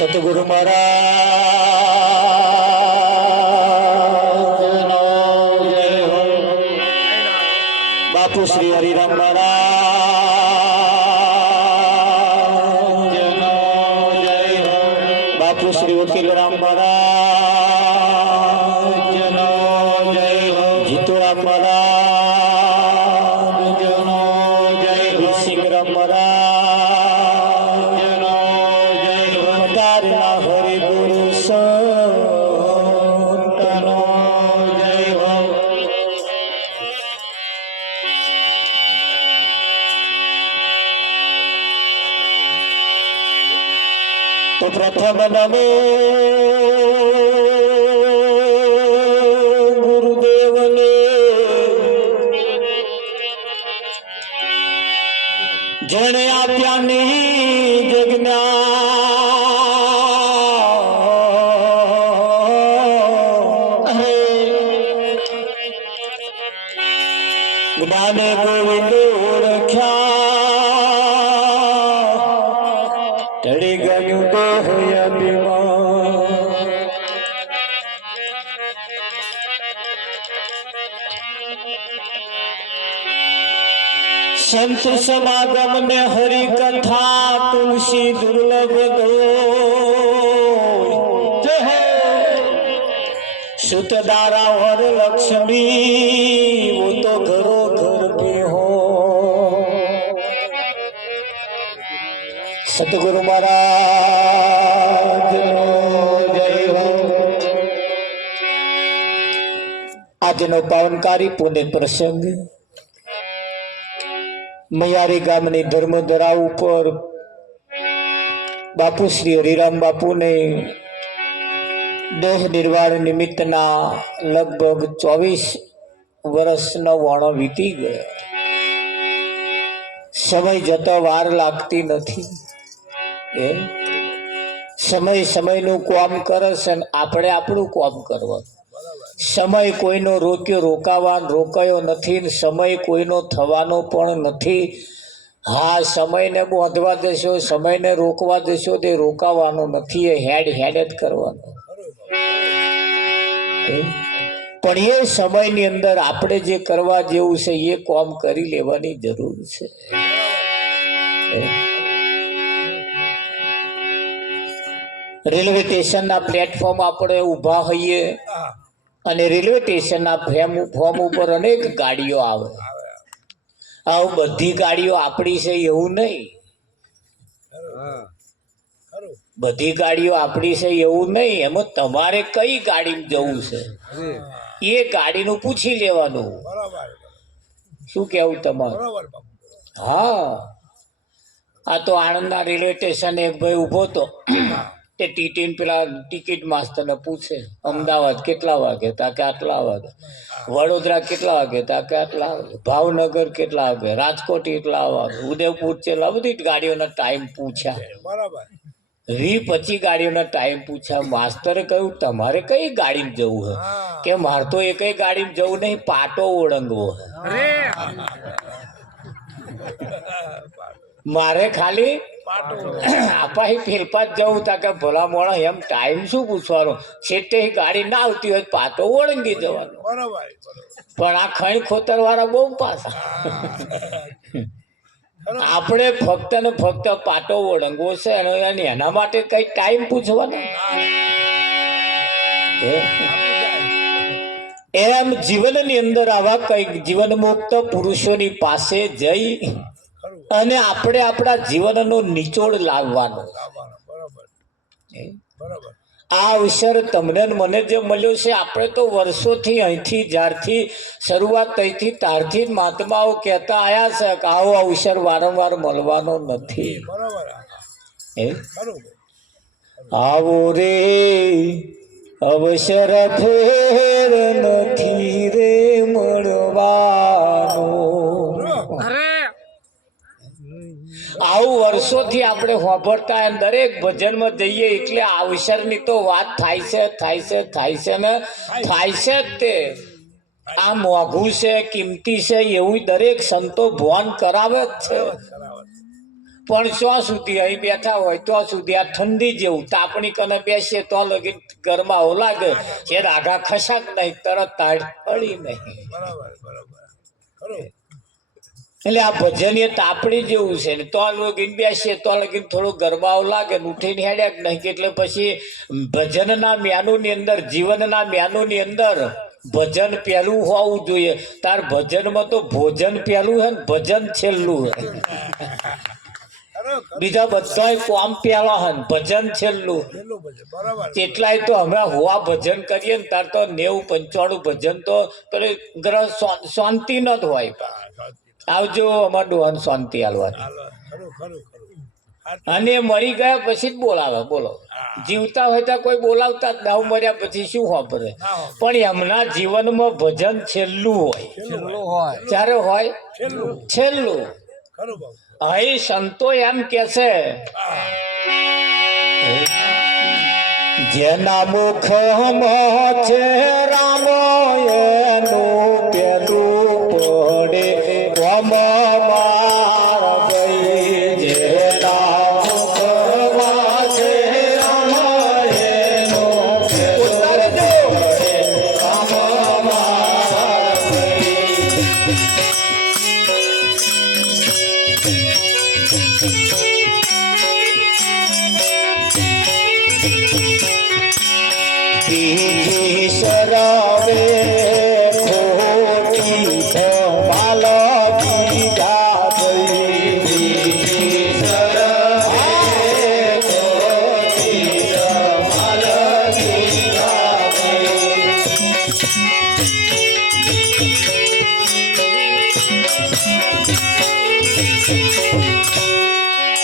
સતગુરુ મહારાજનો જય હો। બાપુ શ્રી હરિરામ મહારાજનો જય હો। બાપુ શ્રી વકીલરામ મહારાજનો જય હો। જીતુરામ મહારાજનો જય હો। સિંગરામ મહારાજનો જય હો। તારના હરિગુરુ સંતનો જય હો। તો પ્રથમ નમો ગુરુદેવને, જેણે આપ્યા નિજ જ્ઞાને ગોવિંદ ઓળખ્યા, ઢળી ગયું દેહ અભિમાન। સંત સમાગમ ને હરિ કથા તુલસી દુર્લભ દો। सुत दारा और लक्ष्मी वो तो घरों घर पे हो। सतगुरु महाराज जय हो। आज नो पावनकारी पुण्य प्रसंग मयारी गामनी धर्मधरा ऊपर बापू श्री हरिराम बापू ने देह निर्वाण निमित्तना लगभग 24 વર્ષનો વાણો વીતી ગયો। સમય જતો વાર લાગતી નથી। સમય સમયનું કામ કરે છે અને આપણે આપણું કામ કરવાનું। સમય કોઈનો રોકાયો નથી, સમય કોઈનો થવાનો પણ નથી। હા, સમયને બાંધવા દેશો, સમયને રોકવા દેશો, તે રોકાવાનો નથી। એ હેડ જ કરવાનો। પણ એ સમયની અંદર આપણે જે કરવા જેવું છે એ કામ કરી લેવાની જરૂર છે। રેલવે સ્ટેશનના પ્લેટફોર્મ આપણે ઊભા હોઈએ અને રેલવે સ્ટેશનના ફોર્મ ઉપર અનેક ગાડીઓ આવે। આવું બધી ગાડીઓ આપણી છે એવું નહીં। બધી ગાડીઓ આપણી છે એવું નહીં। એમાં તમારે કઈ ગાડીમાં જવું છે એ ગાડીનું પૂછી લેવાનું। શું કેવું તમારું? હા, આ તો આણંદના રેલવે સ્ટેશન એક ભાઈ ઉભો હતો, તે પેલા ટિકિટ માસ્ટરને પૂછે, અમદાવાદ કેટલા વાગે? તા કે આટલા વાગે। વડોદરા કેટલા વાગે? તા કે આટલા વાગે। ભાવનગર કેટલા વાગે? રાજકોટ કેટલા વાગે? ઉદયપુર કેટલા? બધી ગાડીઓના ટાઈમ પૂછ્યા। બરાબર। 20-25 ગાડીઓના ટાઈમ પૂછ્યા। માસ્તરે કહ્યું તમારે કઈ ગાડીમાં જવું છે? કે મારે તો એ કઈ ગાડીમાં જવું નહીં, પાટો ઓળંગવો છે। મારે ખાલી આપાહી ફેરપાત જવું તા કે ભલા મોણા એમ ટાઈમ શું પૂછવાનો? છેટે ગાડી ના આવતી હોય પાટો ઓળંગી જવાનો। પણ આ ખણ ખોતર વાળા બહુ પાછા। આપણે ફક્ત ને ફક્ત પાટો ઓળંગવો છે અને એના માટે કઈ ટાઈમ પૂછવાનો? એમ જીવનની અંદર આવા કઈક જીવન મુક્ત પુરુષોની પાસે જઈ અને આપણે આપણા જીવનનો નિચોડ લાવવાનો। આ અવસર તમને મને જે મળ્યો છે, આપણે તો વર્ષોથી અહીંથી જ્યારથી શરૂઆત થઈ હતી ત્યારથી જ મહાત્માઓ કહેતા આવ્યા છે કે આવો અવસર વારંવાર મળવાનો નથી। આવો રે અવસર ફેર નથી રે મળવાનો। આવું વર્ષોથી આપણે સાંભળતા દરેક ભજનમાં જઈએ એટલે આ અવસરની તો વાત થાય છે ને થાય છે જ તે। આ મોંઘું છે, કિંમતી છે એવું દરેક સંતો ભાન કરાવે જ છે। પણ ત્યાં સુધી અહીં બેઠા હોય તો સુધી આ ઠંડી જેવું તાપણી કને બેસીએ તો લગી ગરમાવો લાગે છે આઘા ખસાક નહીં તરત તાળ પડી નહીં. એટલે આ ભજન એ તાપણી જેવું છે ને તો લગીને બેસીએ તો લગીને થોડું ગરમાવો લાગે ને ઉઠીને હેડ્યા જ નહીં એટલે પછી ભજનના મ્યાનુની અંદર જીવનના મ્યાનુની અંદર ભજન પહેલું હોવું જોઈએ. તાર ભજનમાં તો ભોજન પહેલું હે ને ભજન છેલ્લું હે. બીજા બધા કોમ પહેલા હે ને ભજન છેલ્લું. એટલાય તો અમે હોવા ભજન કરીએ ને તાર તો 90-95 ભજન તો પેલી ગ્રહ શાંતિ ન જ હોય. આવજો અમાર ડોહન શાંતિ હાલવાની. અને મરી ગયા પછી જ બોલાવે. બોલો જીવતા હોય તો કોઈ બોલાવતા જ ના, મર્યા પછી શું વાપરે. પણ એમના જીવનમાં ભજન છેલ્લું હોય. ત્યારે હોય છેલ્લું. અહીં સંતો એમ કે છે જેના મુખમાં છે રામ એનું પેલું પડે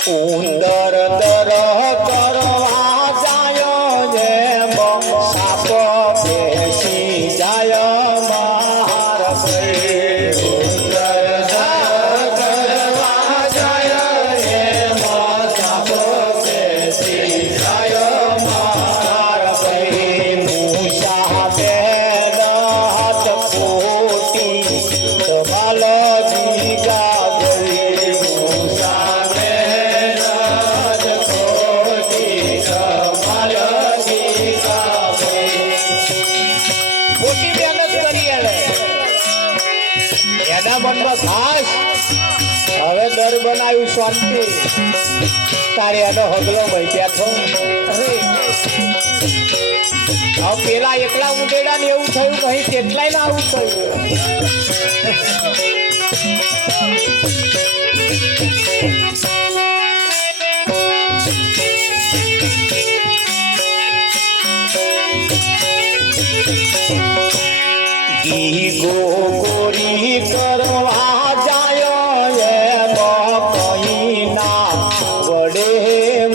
ઉંદર દર કરવા જાય એમ સાપ બેસી જાય માર ભાઈ. ઉંદર દર કરવા જાય એમ સાપ બેસી જાય માર ભાઈ. મૂષા બેન હાથ ખોટી ધમાલ જીગા ગઈ. મૂષા ખાસ હવે દર બનાવ્યું શાંતિ. તારે એનો હગલો ભાઈ બેઠો. હવે પેલા એકલા ઉડેડા ને એવું થયું નહીં, કેટલાય ના આવું થયું. ગોરી કરવા જાય એમ કઈ ના વડે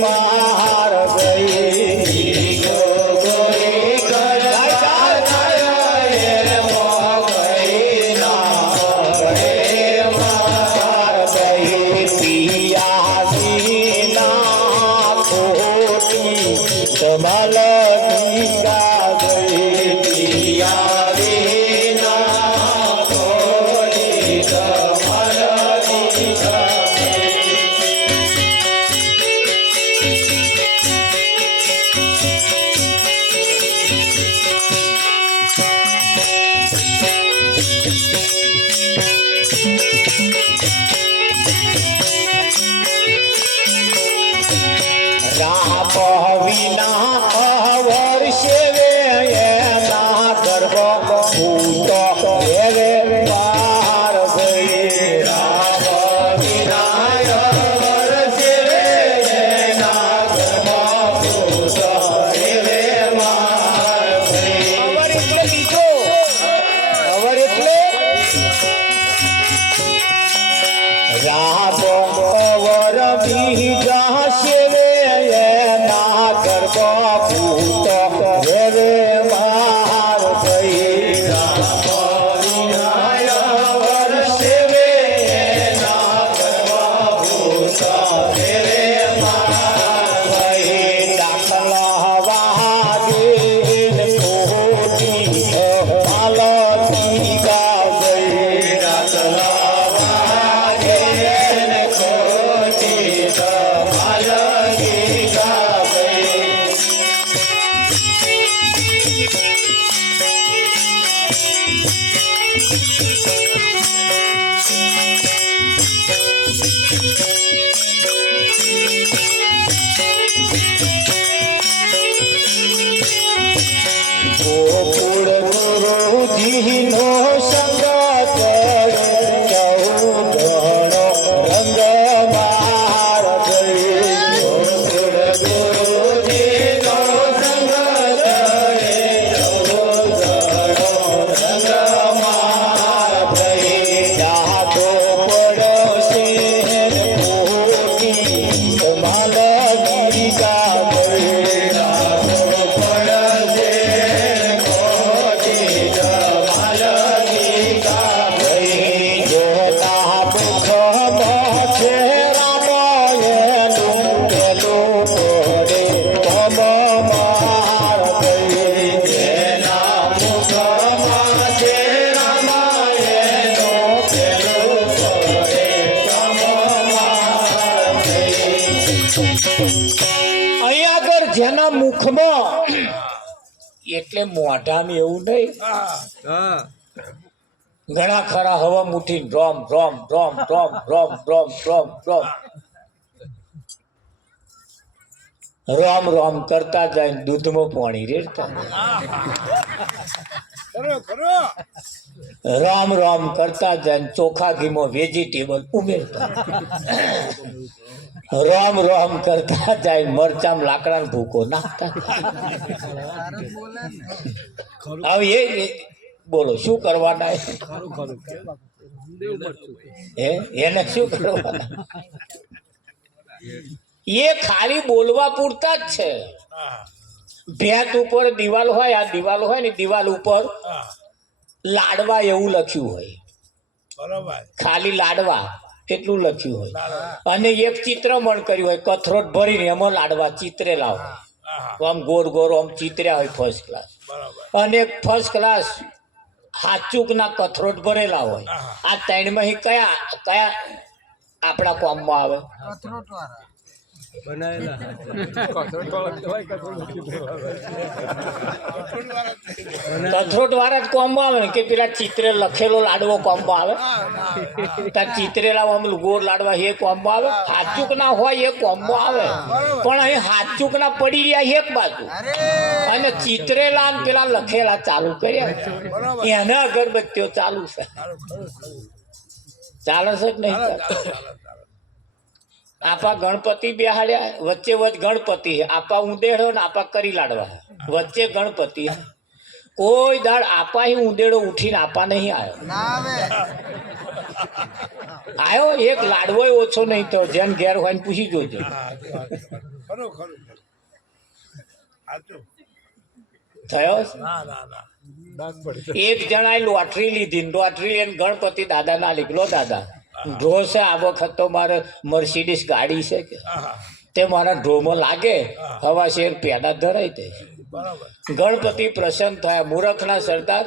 માર ગઈ. ગોરી કરવા જાય એમ કઈ ના વડે માર ગઈ. પિયાસી ના ખોટી ધમાલ દીકા ગઈ. પિયાસી વિના વર્ષે એના ગર્ભ ભૂતો રે માર ગઈ. રામ વિના વર્ષે એના ગર્ભ ભૂતો રે માર ગઈ. ખબર એટલે બીજો ખબર એટલે રામ વર બીજા શેવે એના ગર્ભ અહીંયા આગળ જેના મુખમાં એટલે મોઢામાં એવું નહીં. ઘણા ખરા હવા મુઠી રોમ રોમ રોમ રોમ રોમ રોમ રોમ રોમ રોમ રોમ કરતા જાય દૂધમાં પાણી રેડતા રામ રામ કરતા જાય ચોખા ઘીમાં વેજીટેબલ ઉમેરતા રામ રામ કરતા જાય મરચામ લાકડા ભૂકો નાખતા. હવે એ બોલો શું કરવાના એને શું કરવાના? એ ખાલી બોલવા પૂરતા જ છે. ભેંત ઉપર દિવાલ હોય, આ દિવાલ હોય ને દિવાલ ઉપર લાડવા એવું લખ્યું હોય, ખાલી લાડવા એટલું લખ્યું હોય. અને એક ચિત્રમણ કર્યું હોય કથરોટ ભરીને એમાં લાડવા ચિત્રેલા હોય, આમ ગોળ ગોળ આમ ચિત્ર્યા હોય ફર્સ્ટ ક્લાસ. અને ફર્સ્ટ ક્લાસ હાચુક ના કથરોટ ભરેલા હોય. આ ત્રણમાં કયા કયા આપણા કોમમાં આવે? કથરોટ વાળા જ કોમમાં આવે ને કે પેલા ચિત્રે લખેલો લાડવો કોમમાં આવે? તાર ચિત્રેલા ગોળ લાડવા એ કોમમાં આવે? હાચુક ના હોય એ કોમમાં આવે. પણ અહીં હાચુક ના પડી રહ્યા એક બાજુ અને ચિત્રેલા પેલા લખેલા ચાલુ કર્યા, એને અગરબત્તીઓ ચાલુ છે. ચાલે છે કે નહીં? આપા ગણપતિ બેહાડ્યા, વચ્ચે વચ્ચે ગણપતિ, આપા ઉંદેડો ને આપા કરી લાડવા, વચ્ચે ગણપતિ. કોઈ દાડ આપા ही ઉંદેડો ઉઠીને આપા નહીં આવ્યો. એક લાડવો ઓછો નહીં તો જેન ઘેર હોય ને પૂછી જોજો. થયો એક જણાએ લોટરી લીધી, લોટરી લઈને ગણપતિ દાદા ના લીધો. દાદા ઢો છે આ વખત તો મારે મર્સિડીસ ગાડી છે કે તે મારા ઢોમાં લાગે, હવા શેર પેડા ધરાઈ દે. ગણપતિ પ્રસન્ન થયા. મૂર્ખના સરદાર,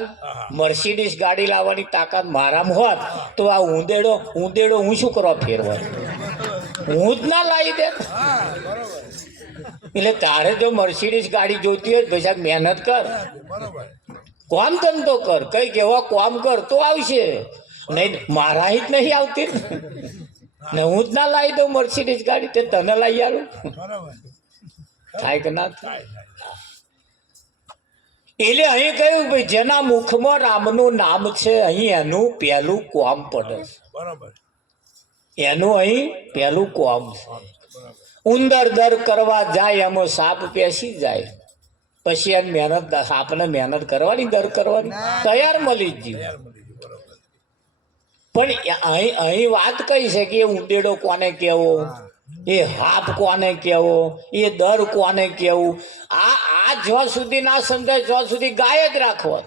મર્સિડીસ ગાડી લાવવાની તાકાત મારામાં હોત તો આ ઉંદેડો હું શું કરવા ફેરવા? હું જ ના લાવી દે. એટલે તારે જો મર્સિડીસ ગાડી જોઈતી હોય પછી મહેનત કર, કોમ ધંધો કર, કઈક એવા કોમ કર તો આવશે. નહીં મારા જ નહીં આવતી ને હું જ ના લાવી દઉં મર્સિડીઝ ગાડી, તે તને લાવી આલું. થાય કે ના થાય? એટલે અહીં કહ્યું ભાઈ જેના મુખમાં રામનું નામ છે અહીં એનું પહેલું કોમ પડે છે. એનું અહીં પહેલું કોમ છે. ઉંદર દર કરવા જાય એમાં સાપ પેસી જાય, પછી એને મહેનત, સાપને મહેનત કરવાની, દર કરવાની તૈયાર મળી જ જીવ. પણ અહીં વાત કઈ છે કે એ ઉંદેડો કોને કેવો, એ હાપ કોને કેવો, એ દર કોને કેવું, આ જ્યાં સુધી ના સમજાય જ્યાં સુધી ગાય જ રાખવા.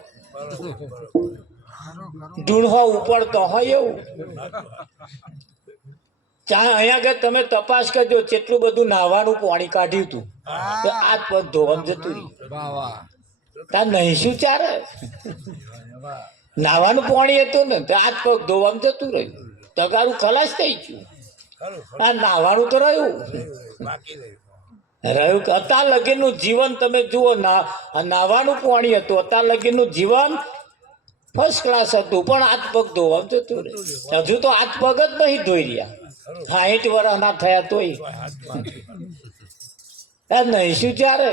ઢૂંઢવા ઉપડતો હોય એવું. ચાહે અહીંયા આગળ તમે તપાસ કરજો, કેટલું બધું નાહવાનું પાણી કાઢ્યું હતું તો આ પગ ધોવાનું જતું રહ્યું. તાર નહીં શું ચારે? નાવાનું પાણી હતું ને તો આજ પગ ધોવામાં જતું રહ્યું, તગારું ખલાસ થઈ ગયું. આ નાવાનું તો રહ્યું. અત્યાર લગીનનું જીવન તમે જુઓ, નાવાનું પાણી હતું, અત્યાર લગીનનું જીવન ફર્સ્ટ ક્લાસ હતું, પણ આજ પગ ધોવામાં જતું રહ્યું. હજુ તો આજ પગ જ નહીં ધોઈ રહ્યા, 60 વર્ષ ના થયા તોય નહીં શું ચારે?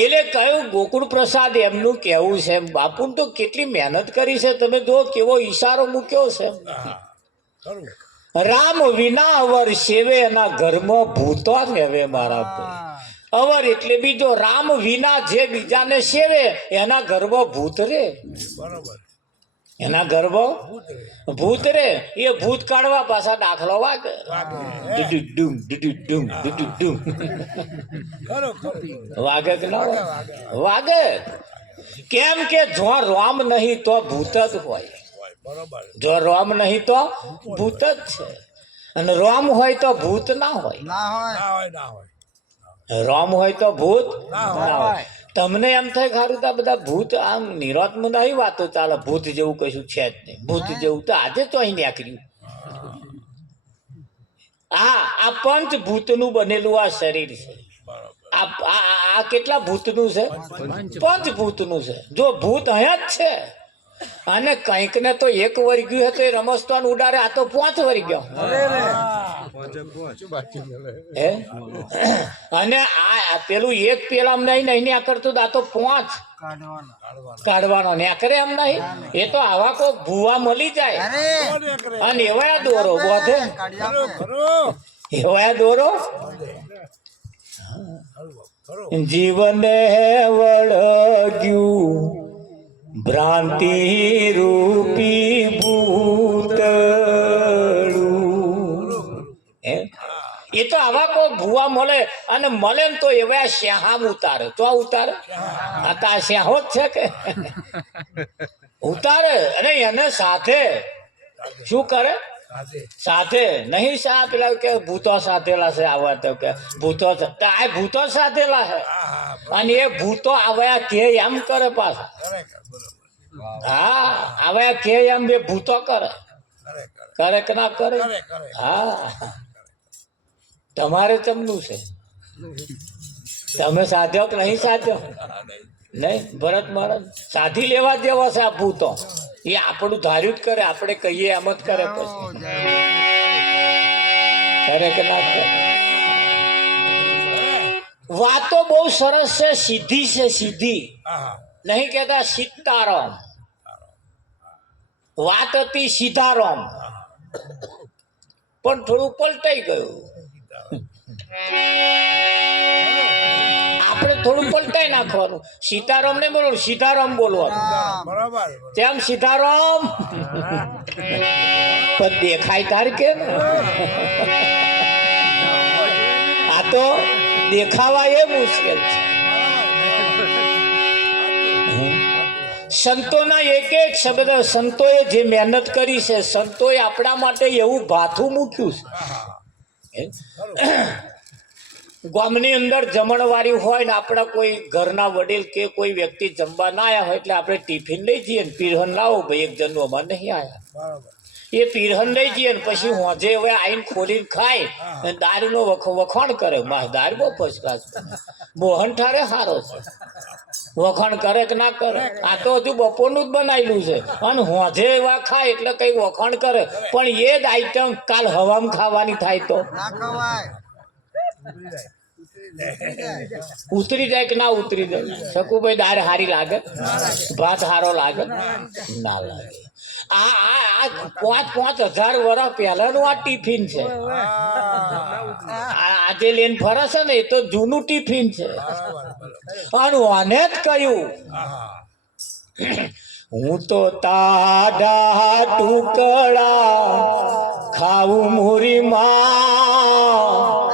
એટલે કહ્યું ગોકુળ પ્રસાદ એમનું કેવું છે, બાપુ તો કેટલી મહેનત કરી છે, તમે જો કેવો ઈશારો મૂક્યો છે. રામ વિના અવર સેવે એના ઘરમાં ભૂતો હવે મારા અવર એટલે બીજો, રામ વિના જે બીજાને સેવે એના ઘરમાં ભૂત રે. એના ઘરમાં ભૂત રે, એ ભૂત કાઢવા પાછા દાખલો વાગે. વાગે કે ના વાગે? કેમ કે જો રામ નહીં તો ભૂત જ હોય, જો રામ નહીં તો ભૂત જ છે, અને રામ હોય તો ભૂત ના હોય. રામ હોય તો ભૂત ના હોય. તમને એમ થાય ખારું તો બધા ભૂત આમ નિરાતમાં નહીં વાતો ચાલે, ભૂત જેવું કશું છે જ નહીં. ભૂત જેવું તો આજે તો અહીં નીકળ્યું. આ પંચભૂતનું બનેલું આ શરીર છે. આ કેટલા ભૂતનું છે? પંચભૂતનું છે. જો ભૂત અહીંયા જ છે અને કંઈક ને તો એક વર્ગ્યું હે તો એ રમસ્તાન ઉડાડે, આ તો 5 વર્ગ્યો હે. અને આ પેલું એક પેલા નહીં આ કરતું, આ તો 5 કાઢવાનો ને કરે એમ નહીં. એ તો આવા કોઈ ભૂવા મળી જાય અને એવા દોરો બોધે, એવા દોરો જીવને વળગ્યું ભ્રાંતિ રૂપી ભૂતળું. એ તો આવા કોઈ ભૂવા મળે અને મળે ને તો એવા શ્યાહામ ઉતારે. તો ઉતારે આ તો આ શ્યાહો જ છે કે ઉતારે. અને એને સાથે શું કરે? સાથે નહીં સા પેલા કે ભૂતો સાથેલા છે. આવા તો કે ભૂતો આ ભૂતો સાથેલા છે અને એ ભૂતો આવ્યા કે એમ કરે પાછા. હા આવ્યા કે એમ બે ભૂતો કરે કે ના કરે. હા તમારે ચમનું છે. તમે સાધ્યો કે નહીં સાધ્યો? નહીં. ભરત મહારાજ સાધી લેવા જેવા છે આ ભૂતો. એ આપણું ધાર્યું જ કરે, આપણે કહીએ એમ જ કરે. પછી કરે કે ના કરે. વાતો બહુ સરસ છે, સીધી છે, સીધી નહીં કેતા સીતારામ. વાત હતી સીતારામ પણ થોડું પલટાઈ ગયું. આપણે થોડું પલટાઈ નાખવાનું. સીતારામ ને બોલો, સીતારામ બોલવાનું. તેમ સીતારામ પણ દેખાય તાર કેમ? આ તો દેખાવા એ મુશ્કેલ છે. સંતોના એક એક શબ્દ, સંતોએ જે મહેનત કરી છે, સંતોએ આપણા માટે એવું ભાથું મૂક્યું છે. ગામની અંદર જમણવારી હોય ને આપણા કોઈ ઘરના વડીલ કે કોઈ વ્યક્તિ જમવા ના આવ્યા હોય એટલે આપણે ટિફિન લઈ જઈએ ને પીરહન લાવો ભાઈ, એક જણનું અમારે નહીં આવ્યા, એ પીરહન લઈ જઈએ ને પછી હોજે હવે આવીને ખોલીને ખાય ને દારૂનો વખાણ કરે. માસ દારૂ બહુ ફર્સ્ટ ક્લાસ, મોહન ઠારે સારો છે. વખાણ કરે કે ના કરે? આ તો હજુ બપોરનું જ બનાવેલું છે અને હોજે એવા ખાય એટલે કઈ વખાણ કરે. પણ એ જ આઈટમ કાલ હવામાં ખાવાની થાય તો ઉતરી જાય કે ના ઉતરી જાય? શકુભાઈ દાળ હારી લાગે? ભાત હારો લાગે? ના લાગે. આ 5,000 વર્ષ પહેલાનું આ ટિફિન છે. આજે લઈને ફરે છે ને એ તો જૂનું ટિફિન છે. અને આને જ કહ્યું હું તો તાડા ટુકડા ખાવું મૂરી માં,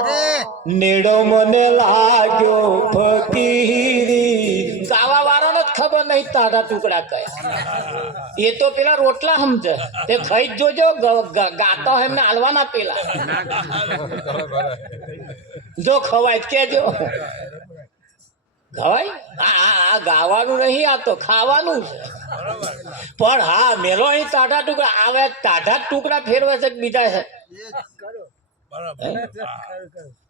નેડો મને લાગ્યો ફકીરી. ગાવા વાળાનો જ ખબર નહીં તાડા ટુકડા કયા. એ તો પેલા રોટલા સમજે, તે ખાઈ જ જોજો. ગાતો એમને હાલવાના પેલા જો ખવાય કેજો ખવાય. આ ગાવાનું નહીં, આ તો ખાવાનું છે. પણ હા મેલો અહીં તાઢા ટુકડા આવે, તાઢા ટુકડા ફેરવે છે બીજા છે.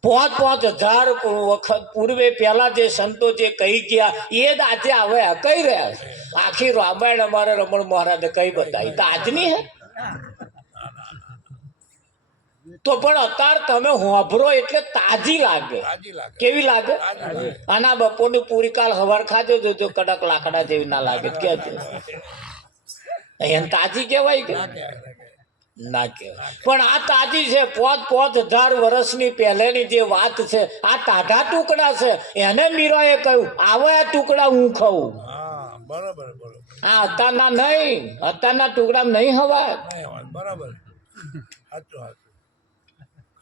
5,000 વખત પૂર્વે પેલા જે સંતો જે કહી ગયા એ જ આજે આવે કહી રહ્યા છે. આખી રામાયણ અમારે રમણ મહારાજે કઈ બતાવી તો આજની હે. તો પણ અત્યારે તમે હોભરો એટલે તાજી લાગે. કેવી લાગે? આના બપોરની પૂરી કાલ હવાર ખાજો જો કડક લાકડા જેવી ના લાગે કે એને તાજી કહેવાય કે ના કહેવાય? પણ આ તાજી છે. 5,000 વર્ષની પહેલેની જે વાત છે. આ તાઢા ટુકડા છે. એને મીરાએ કહ્યું આવા આ ટુકડા હું ખાઉં. આ અત્યારના નહીં, અત્યારના ટુકડા નહીં હવા.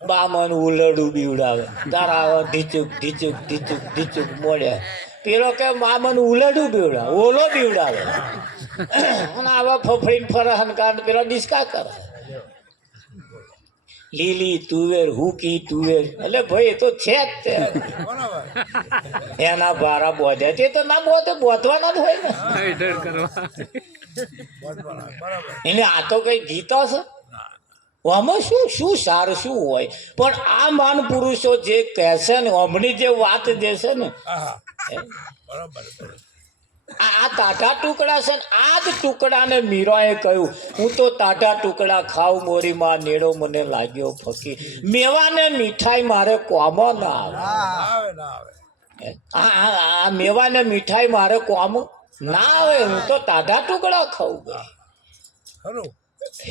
બામન ઉલડું બીવડાવે તારા ઢીચુક ઢીચુક ઢીચુક ઢીચુક મોડ્યા. પેલો કે મામન ઉલડું બીવડાવે, ઓલો બીવડાવે અને આવા ફફડીને ફરહન કાંડ પેલા ડિસ્કા કરે. લીલી તુવેર હુકી તુવેર એટલે ભાઈ એ તો છે જ તે. એના ભારા બોધ્યા તે તો ના બોધે, બોધવાના જ હોય ને. એને આ તો કઈ ગીતો છે? આમાં શું શું સાર શું હોય? પણ આ માન પુરુષો જે કહે છે ને, હમણી જે વાત જે છે ને, આ તાઢા ટુકડા છે ને, આ જ ટુકડાને મીરાએ કહ્યું, હું તો તાઢા ટુકડા ખાઉં મોરીમાં, નેડો મને લાગ્યો ફકી. મેવા ને મીઠાઈ મારે કોમો ના આવે. આ મેવા ને મીઠાઈ મારે કોમો ના આવે. હું તો તાઢા ટુકડા ખાઉં.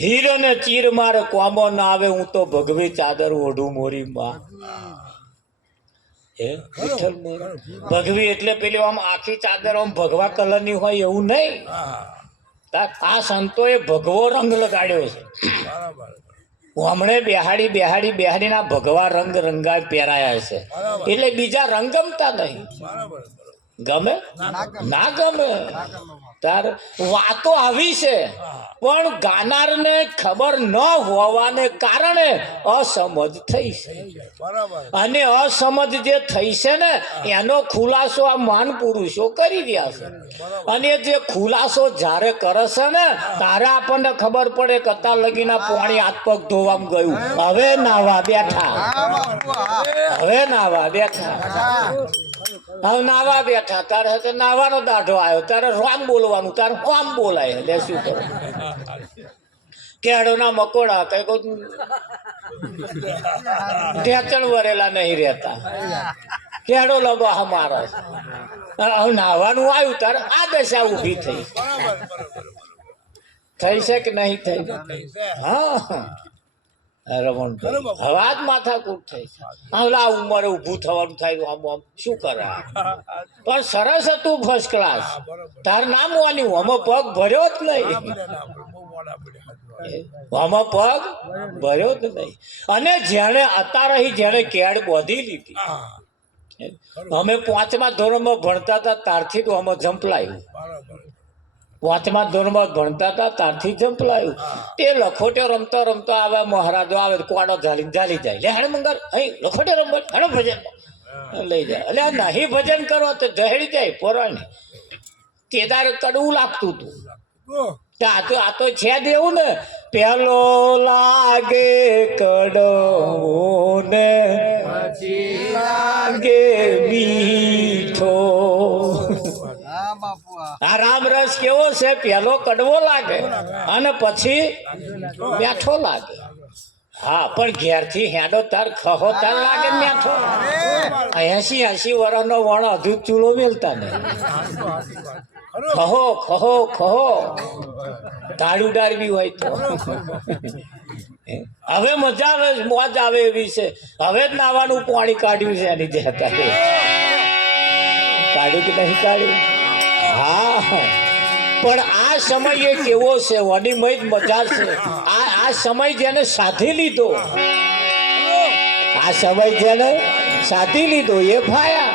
હીર ને ચીર મારે કોમો ના આવે. હું તો ભગવી ચાદર ઓઢું મોરીમાં. ભગવી એટલે પેલી આમ આખી ચાદર આમ ભગવા કલર ની હોય એવું નહીં. આ સંતોએ ભગવો રંગ લગાડ્યો છે. હમણે બેહાડી ના ભગવા રંગ રંગા પહેરાયા છે. એટલે બીજા રંગ ગમતા નહીં. ગમે ના ગમે. તાર વાતો આવી છે, પણ ગાનારને ખબર ન હોવાને કારણે અસમજ થઈ છે. અને અસમજ જે થઈ છે ને, એનો ખુલાસો આ માન પુરુષો કરી રહ્યા છે. અને જે ખુલાસો જ્યારે કરે છે ને, તારે આપણને ખબર પડે કે અત્યાર લગીના પાણી હાથ પગ ધોવામાં ગયું. હવે નાવા બેઠા. હવે નાવા બેઠા. તારે નાવાનો દાઢો આવ્યો, તારે રામ બોલવાનું, તારે રામ બોલાય. એટલે શું કરો? કેળો ના મકોડા કઈ ઢેચણ વરેલા નહીં રહેતા. કેળો લગો મારો. હવે નાવાનું આવ્યું, તારે આ દશા ઉભી થઈ છે કે નહીં થઈ? હા રમણભાઈ, હવે જ માથાકૂટ થઈ. આ ઉંમરે ઊભું થવાનું થાય, આમ આમ શું કરે? પણ સરસ હતું, ફર્સ્ટ ક્લાસ. તાર નામ વાની આમાં પગ ભર્યો જ નહીં. આમાં પગ ભર્યો જ નહીં. અને જેણે અત્યારે જેણે કેડ બોધી લીધી. અમે 5મા ધોરણમાં ભણતા હતા ત્યારથી તો અમે જંપલાયું. 5મા ધોરણમાં ભણતા હતા ત્યારથી જંપલાયું. તે લખોટે રમતા રમતા આવે, મહારાજો આવે, કોડો ઝાલી જાય. લે હેડ મંગર અહીં લખોટે રમવા ઘણો ભજન લઈ જાય. એટલે નહીં ભજન કરો તો જહેડી જાય પોરાણી. કેદાર કડવું લાગતું હતું. આ તો છે દેવું ને, પેલો લાગે કડવો ને પછી લાગે મીઠો. આ રામ રસ કેવો છે? પેલો કડવો લાગે અને પછી મીઠો લાગે. હા, પણ ઘેરથી હેડો તાર ખહો તાર લાગે મીઠો. 80 વર્ષનો વણ અધૂર ચૂલો મેલતા નહીં. ખહો તાળું ડાળવી હોય તો. હવે મજા આવે, મોજ આવે એવી છે. હવે જ નાવાનું પાણી કાઢ્યું છે એની જતા. કાઢ્યું કે નહીં કાઢ્યું? હા, પણ આ સમય કેવો છે? વડીમય જ મજા છે. આ સમય જેને સાધી લીધો, આ સમય જેને સાધી લીધો એ ફાયા.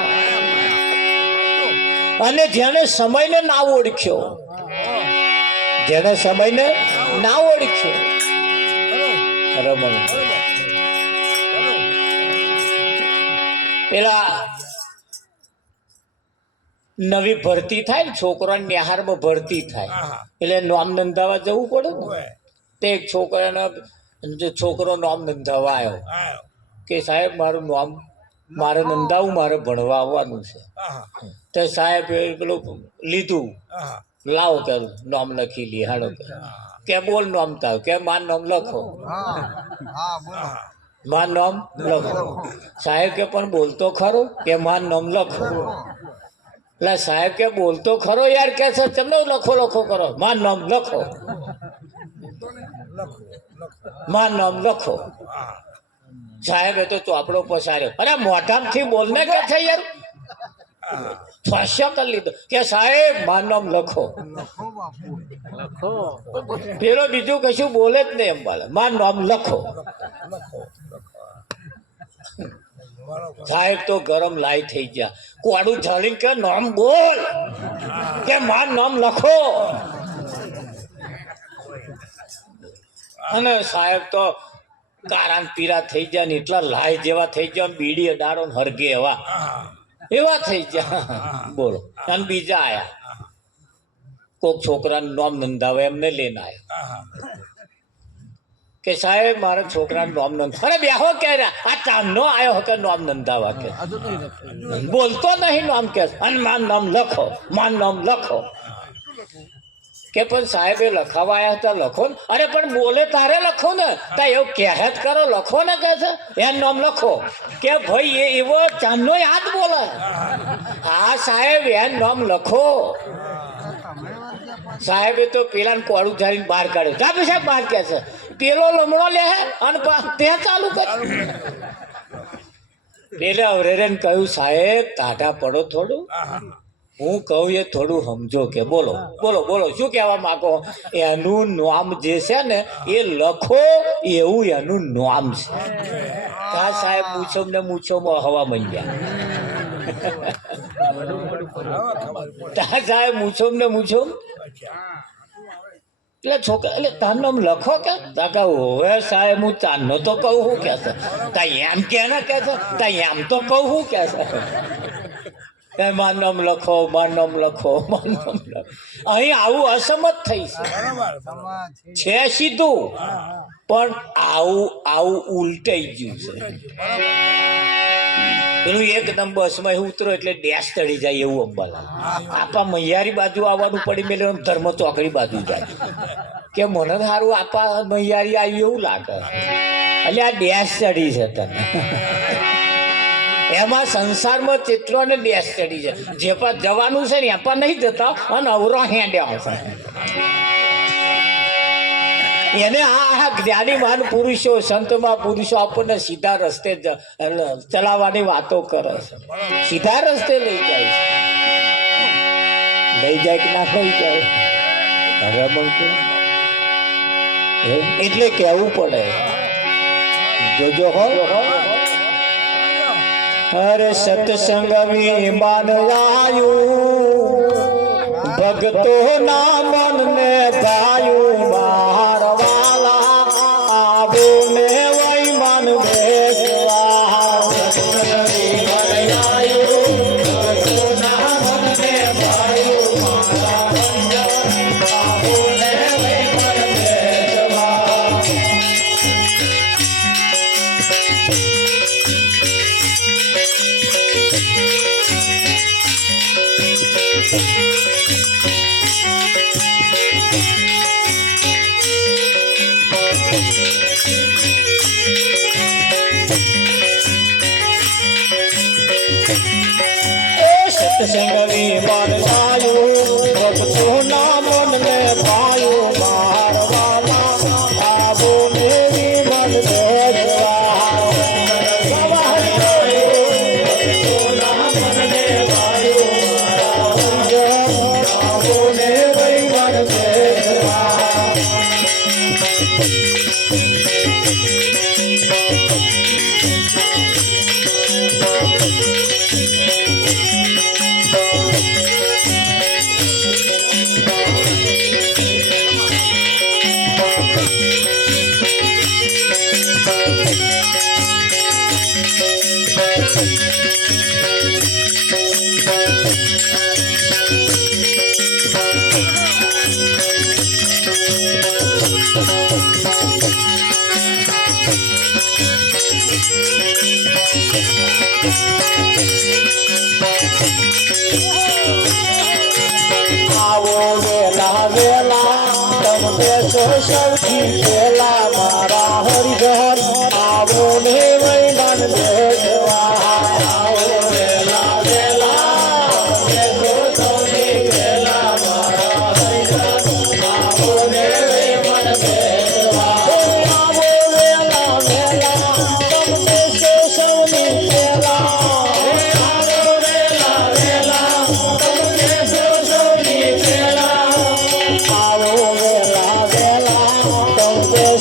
અને જેને સમયને ના ઓળખ્યો, જેને સમયને ના ઓળખ્યો, રમણ પેલા નવી ભરતી થાય ને, છોકરાને નિહારમાં ભરતી થાય એટલે નામ નોંધાવા જવું પડે ને. તે એક છોકરો નામ નોંધાવા આવ્યો કે સાહેબ મારું નામ મારે નોંધાવું, મારે ભણવા આવવાનું છે. તો સાહેબ પેલું લીધું, લાવો કે નામ લખી લી. હાડો કે બોલ નામ તાવ કે માર નામ લખો. માર નામ લખો. સાહેબ કે પણ બોલતો ખરો કે માર નામ લખો. એટલે સાહેબ કે બોલતો ખરો યાર. કે છે તમને લખો કરો. માર નામ લખો, માર નામ લખો. સાહેબે તો ચોપડો પસાર્યો. અરે મોઢામથી બોલને કે છે યાર. ફાસ્ય કરી લીધો કે સાહેબ માર નામ લખો. પેલો બીજું કશું બોલે જ નહીં. એમ બોલે માર નામ લખો. સાહેબ તો ગરમ લાઈ થઈ ગયા. કોડું ઝાલીને કે નામ બોલ, કે માર નામ લખો. અને સાહેબ તો કારાન પીરા થઈ ગયા ને એટલા લાય જેવા થઈ ગયા, બીડી અડાડો હરગે એવા થઈ ગયા. બોલો. અને બીજા આયા, કોક છોકરાનું નામ નોંધાવે એમને લઈને આવ્યા. કે સાહેબ મારા છોકરાનું નામ નંદ અરે બેહો કે આ ચાંદનો આવ્યો હકે નામ નંદાવા કે બોલતો નહીં નામ કે અને મારું નામ લખો મારું નામ લખો કે પણ સાહેબે લખાવા આવ્યા હતા લખો ને અરે પણ બોલે તારે લખો ને તા એવું કહેત કરો લખો ને કે છે એનું નામ લખો કે ભાઈ એ એવો ચાંદનો યાદ બોલે હા સાહેબ એનું નામ લખો સાહેબે તો પેલાને કોળું ધારીને બહાર કાઢ્યો જા પછી સાહેબ બહાર કે છે પેલો લમણો લે અને ત્યાં ચાલુ કર્યું પેલે અવરેરે કહ્યું સાહેબ ટાઢા પડો થોડું હું કહું એ થોડું સમજો કે બોલો બોલો બોલો શું કહેવા માંગો એનું નામ જે છે ને એ લખો એવું એનું નામ છે તા સાહેબ મૂછો ને મૂછોમાં હવા મંડ્યા તા સાહેબ મૂછો ને મૂછો એટલે છોકરા એટલે તારું નામ લખો કે તા હવે સાહેબ હું તારનો તો કહું હું કે છે તા એમ કે ને કે છે તા એમ તો કહું હું કે છે મારું નામ લખો મારું નામ લખો મારું નામ લખો અહીં આવું અસમત થઈ છે સીધું પણ આવું ઉલટાઈ ગયું છે પેલું એકદમ બસમાં ઉતરો એટલે ડેશ ચડી જાય એવું અંબાલાલ આપા મૈયારી બાજુ આવવાનું પડી મેલે ધર્મ ચોકડી બાજુ જાય કે મને સારું આપા મૈયારી આવી એવું લાગે એટલે આ ડેશ ચડી છે તને એમાં સંસારમાં તેટલો ને ડેશ ચડી છે જે પર જવાનું છે ને એપા નહીં જતા અને અવરો હેંડ્યા છે એને આ જ્ઞાની મહાન પુરુષો સંતમાં પુરુષો આપણને સીધા રસ્તે ચલાવવાની વાતો કરે છે સીધા રસ્તે લઈ જાય છે લઈ જાય કે ના લઈ જાય એટલે કહેવું પડે જોજો હો અરે સત્સંગ વિમાન આયું ભગતો ના મન ને ભાયું મારવાલા આવો ને વૈ મન બેસવા સત્સંગ વિમાન આયું ભગતો ના મન ને ભાયું મારવાલા આવો ને વૈ મન બેસવા સત્સંગ વિમાન આયું ભક્તો ના મન ને ભાયું મારવાલા આવો ને વિમાન ભેજવા આવો વેલા વેલા તમ બેસો સૌથી પહેલા મારા હરિઘર આવો ને વૈલાન બેસવા આવો વેલા વેલા બેસો સૌથી પહેલા મારા હરિઘર આવો ને વૈલાન બેસવા આવો વેલા વેલા તમ બેસો સૌથી પહેલા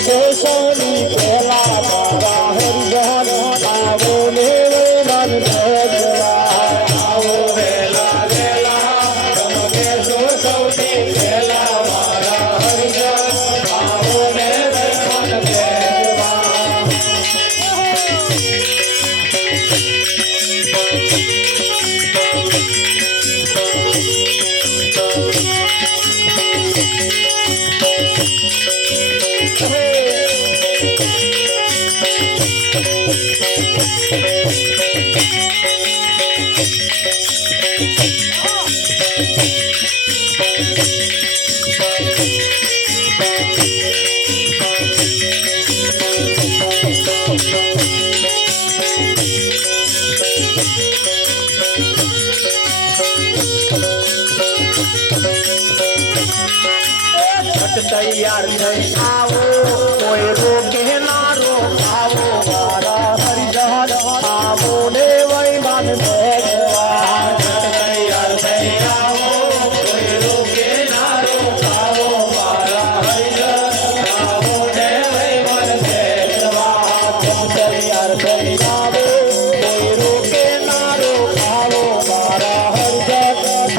so તૈયાર થઈ આવો કોઈ રોકે ના રોકાવો મારા હરિજન આવો ને વૈમાન ભેગવા તૈયાર થઈ આવો કોઈ રોકે ના રોકાવો મારા હરિજન આવો ને વૈમાન ભેગવા તૈયાર થઈ આવો કોઈ રોકે ના રોકાવો મારા હરિજન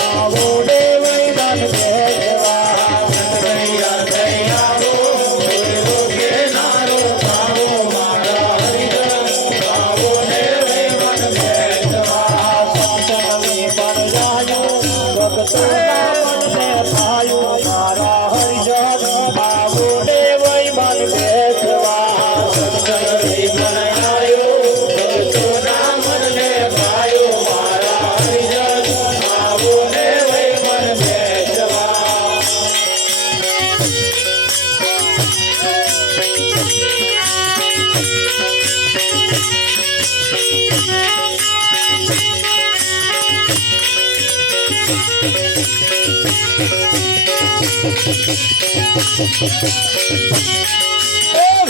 આવો ને વૈમાન ભેગવા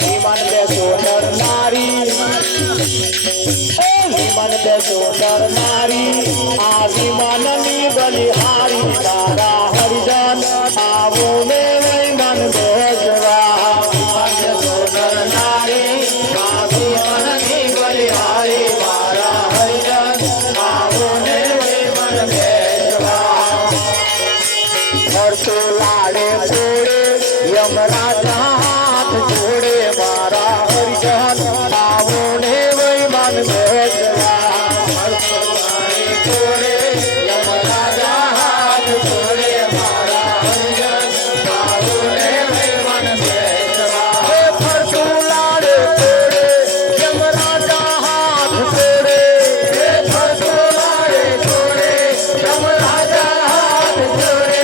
વિમાન બેસો નરનારી વિમાન બેસો નરનારી આ વિમાનની બલિહારી તારા હરિજન આવો ને વિમાન બેસવા વિમાન બેસો નરનારી આ વિમાનની બલિહારી તારા હરિજન આવો ને વિમાન બેસવા હરતો લાડે છોડે યમરાજા હાથ જોડે મારા હરિજન આવો ને વૈમાન ભેગવા હરતો લાડે છોડે યમરાજા હાથ જોડે મારા હરિજન આવો ને વૈમાન ભેગવા ફરતો લાડે છોડે યમરાજા હાથ જોડે ફરતો લાડે છોડે યમરાજા હાથ જોડે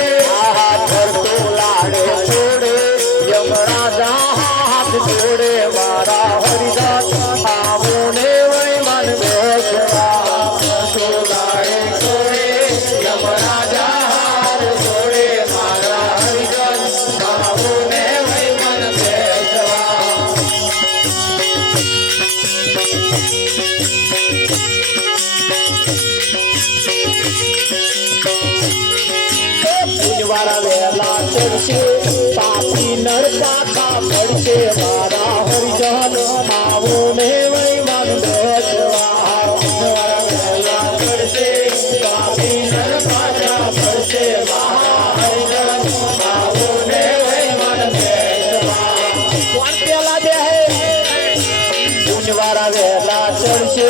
યમરાજા હાથ જોડે મારા હરિજન આવો ને વૈમાન ભેગવા જોડાડે જોડે યમરાજા હાથ જોડે મારા હરિજન આવો ને વૈમાન ભેગવા પુજવાળા વહેલા ચડશે પાપી નર પાછા પડશે મારા હરિજન આવો ને વૈમાન ભેગવા પુજવાળા વહેલા ચડશે પાપી નર પાછા પડશે મારા હરિજન આવો ને વૈમાન ભેગવા કોણ પેલા દે પુજવાળા વહેલા ચડશે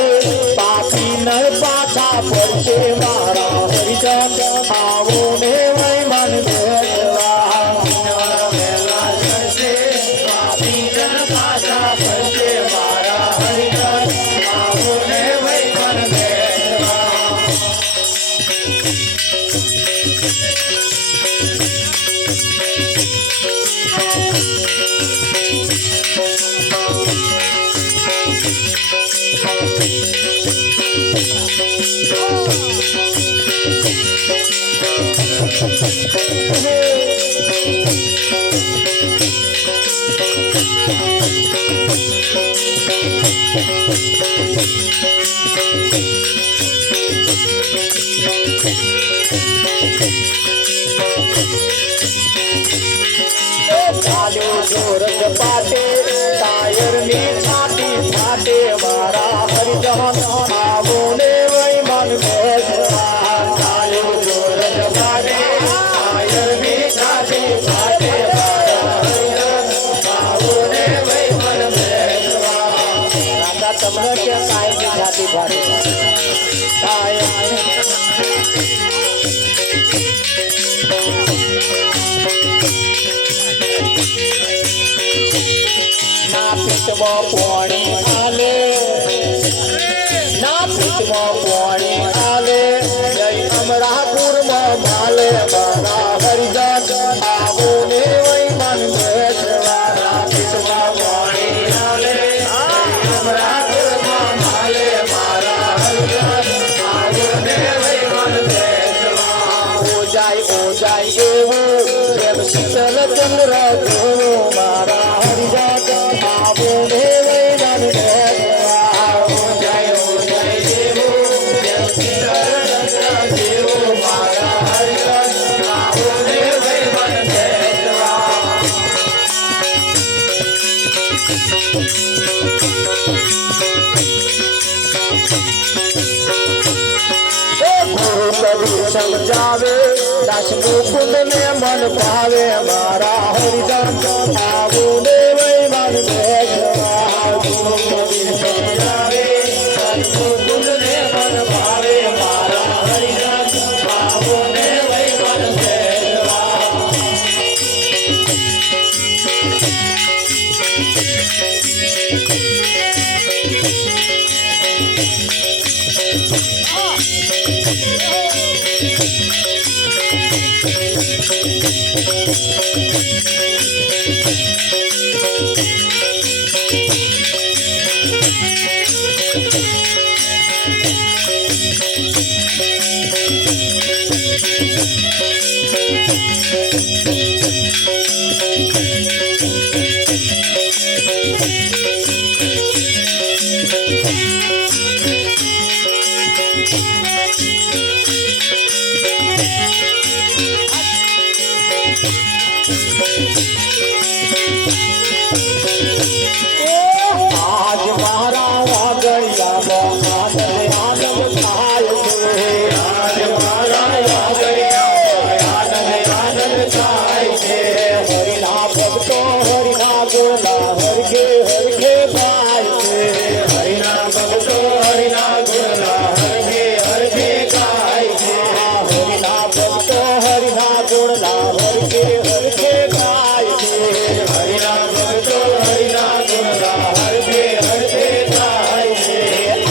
પાપી નર પાછા પડશે મારા હરિજન આવો ને વૈમાન ભેગવા પુજવાળા વહેલા ચડશે પાપી નર પાછા પડશે મારા હરિજન આવો ને વૈમાન ભેગવા ચાલ્યો જોર પાટે ટાયરની છાતી ફાટે મારા હરિજન આવો ને વૈમાન ભેગવા ચાલ્યો જોર પાટે ટાયરની છાતી ફાટે મારા હરિજન આવો ને વૈમાન ભેગવા રાજા તમને કે કાયમી છાતી ફાટે ના પીતમાં પાણી આલે પેટમાં પાણી આલે જય અમરાપુરમાં માલે મારા હરિજન આવો ને વઈ મન બેસવાના પેટમાં પાણી આલે અમરાપુરમાં માલે મારા હરિજન આવો ને વઈ મન બેસવા ઓ જાય એવું પ્રેમ શીતલ ચંદ્ર જોવો મારા હરિજન આવો ને વઈ મન બેસવા ઓ જાય એવું પ્રેમ શીતલ ચંદ્ર જેવો મારા હરિજન આવો ને વઈ મન બેસવા ગુરુ કબીર સમજાવે દાસ મુકુંદ ને મન ભાવે મારા હરિજન આવો ને વઈ મન બેસવા ગુરુ કબીર સમજાવે દાસ મુકુંદ ને મન ભાવે મારા હરિજન આવો ને વઈ મન બેસવા આજ મારા વાગડિયામાં આનંદ આનંદ થાય છે આજ મારા વાગડિયામાં આનંદ થાય છે હરિના ભક્તો હરિના ગુણના હરખે હરખે ગાય છે હરિના ભક્તો હરિના ગુણના હરખે હરખે ગાય છે હરિના ભક્તો હરિના ગુણના હરખે હરખે ગાય છે હરિના ભક્તો હરિના ગુણના હરખે હરખે ગાય છે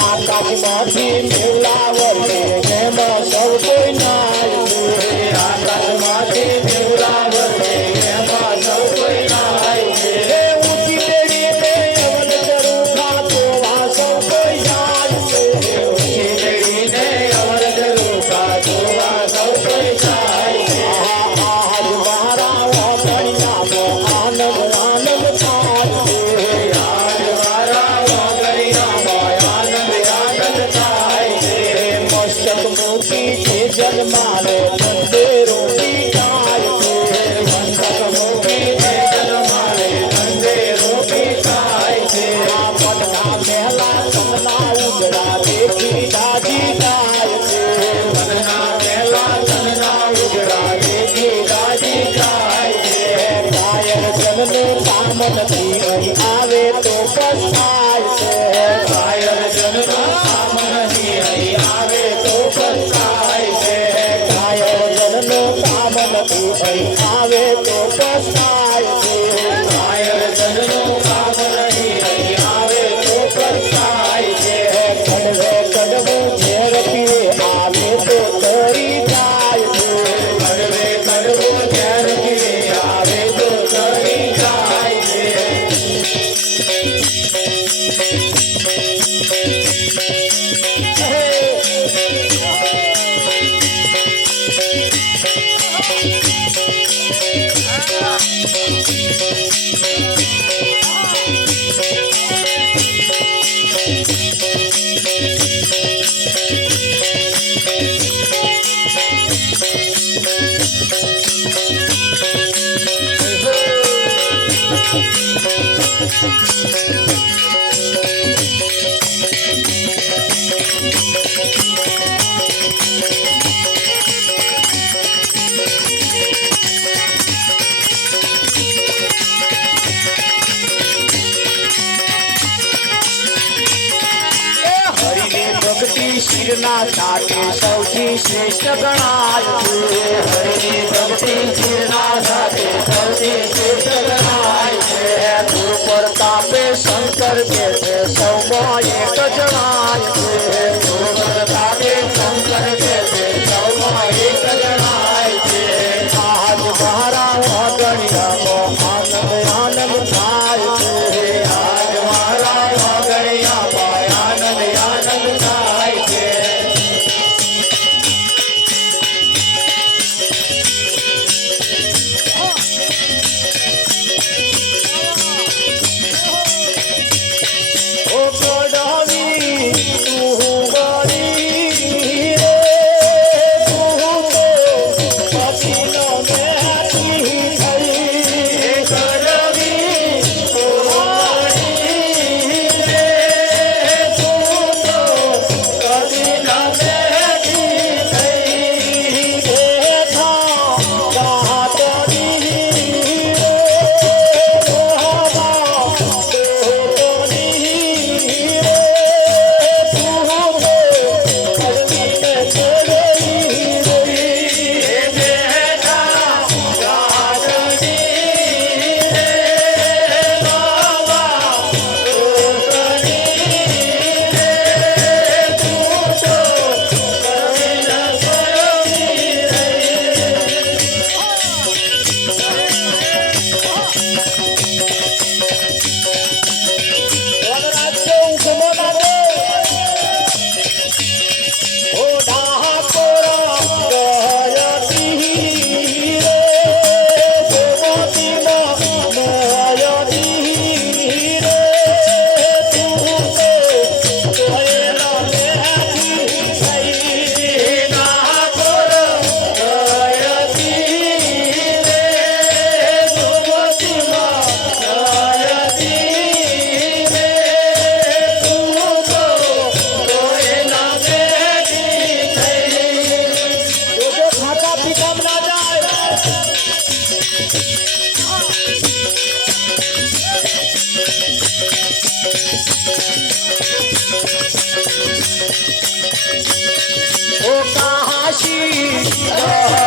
આકાશમાંથી મેળા વરસે જેમાં સૌ કોઈ નાય છે આકાશમાંથી મેળા વરસે જેમાં સૌ કોઈ નાય છે ઊંચી દેડીને અવલ જરૂખા જોવા સૌ કોઈ જાય છે ઊંચી દેડીને અવલ જરૂખા જોવા સૌ કોઈ જાય છે આજ મારા વાગડિયામાં આનંદ આનંદ થાય છે આજ મારા વાગડિયામાં આનંદ આનંદ થાય છે મસ્તક મોતી છે જન્માલે ધંધેરોની જાય છે મસ્તક મોતી છે જન્માલે ધંધેરોની જાય છે આ મનના મહેલા તમના ઉજળા દેખી દાજી જાય છે મનના મહેલા તમના ઉજળા દેખી દાજી જાય છે કાયર જનનો કામ નથી અહીં આવે તો પસ્તાય છે કાયર જનનો કામ નથી અહીં આવે તો પસ્તાય છે કાયર જનનો કામ નથી અહીં આવે તો પસ્તાય છે કાયર જનનો કામ નહીં અહીં આવે તો પસ્તાય છે કડવે કડવું ઝેર પીવે આવે તો તરી જાય છે કડવે કડવું ઝેર પીવે આવે તો તરી જાય છે શિરના સાથે સૌથી શ્રેષ્ઠ ગણાય છે હરિની ભક્તિ શિરના સાથે સૌથી શ્રેષ્ઠ ગણાય છે ગુરુ પ્રતાપે શંકર કે છે સૌમાં એક જણાય છે રે